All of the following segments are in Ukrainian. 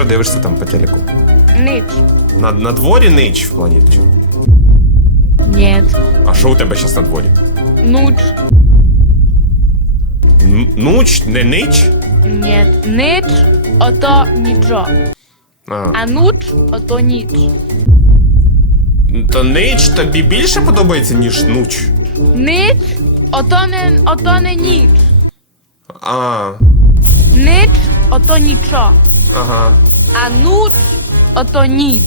що дивишся там по телеку? Ніч. На, на дворі нич в плані. чи? Ні. А що у тебе зараз на дворі? Нуч. Н- Нуч, не нич? Ні. Ніч, ото нічого. А. А нуч, ото ніч. То нич тобі більше подобається, ніж нуч. Ніч, ото не, ото не ніч. А, Ніч, ото нічого. Ага. А нуч, ото ніч.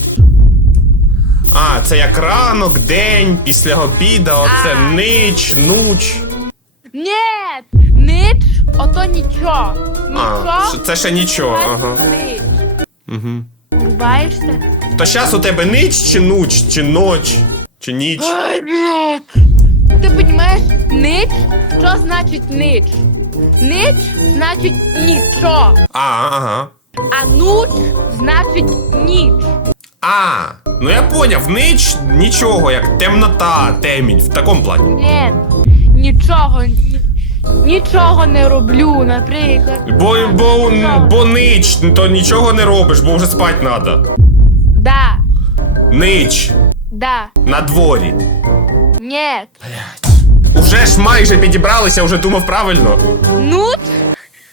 А, це як ранок, день, після обіда, оце А. нич, нуч. Ні, ніч, ото нічого. А, ш- це ще нічого, ага. Ніч. Угу. Рубаєшся? То зараз у тебе нич чи нуч, чи ноч, чи ніч. Ти розумієш, ніч? Що значить ніч? Ніч значить нічого. А, ага. А нуч значить ніч. А, ну я поняв, нич нічого, як темнота, темінь, в такому плані. Ні, нічого, ні- нічого не роблю, наприклад. Бо, бо, бо нич, то нічого не робиш, бо вже спать треба. Да, Нич, да, на дворі. ні. Уже ж майже підібралися, вже думав правильно. Нуч,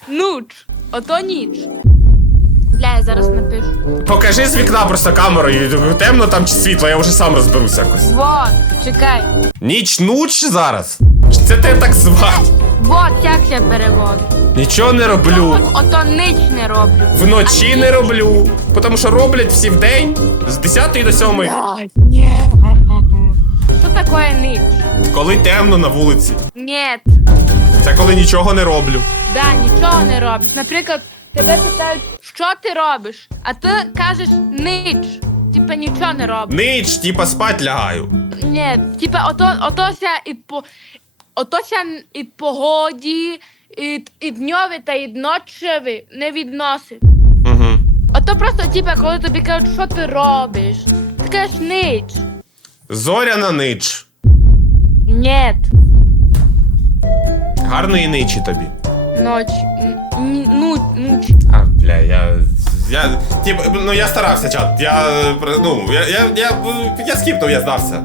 нуч, ото ніч. Бля, я зараз напишу. Покажи з вікна просто камерою, темно там чи світло, я вже сам розберусь якось. Вот, чекай. Ніч нуч зараз? Чи Це те так звати? Вот як я переводу. Нічого не роблю. От, ото ніч не роблю. Вночі не роблю. Тому що роблять всі вдень з 10 до 7. Що таке ніч? Коли темно на вулиці. Ні, Це коли нічого не роблю. да, нічого не робиш. Наприклад, тебе питають, що ти робиш, а ти кажеш ніч. Типа нічого не робиш. Ніч, типа спать лягаю. Ні, типа ото, отося і по отося і погоді, і, і дньові та і ночеві не відносить. Угу. Ото просто, типа, коли тобі кажуть, що ти робиш, ти кажеш ніч. Зоряна нич. Ні, Гарної ничі тобі. Ноч. н- н- Ну, ну, А, бля, я. Я. Типа, ну я старався, чат. Я. Ну, я. Я, я, я скіпнув, я здався.